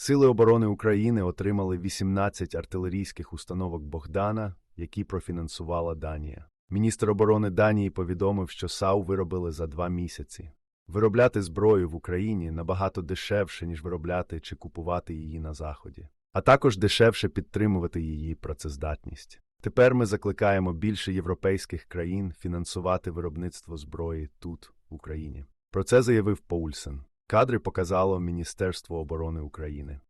Сили оборони України отримали 18 артилерійських установок Богдана, які профінансувала Данія. Міністр оборони Данії повідомив, що САУ виробили за два місяці. Виробляти зброю в Україні набагато дешевше, ніж виробляти чи купувати її на Заході, а також дешевше підтримувати її працездатність. Тепер ми закликаємо більше європейських країн фінансувати виробництво зброї тут, в Україні. Про це заявив Поульсен. Кадри показало Міністерство оборони України.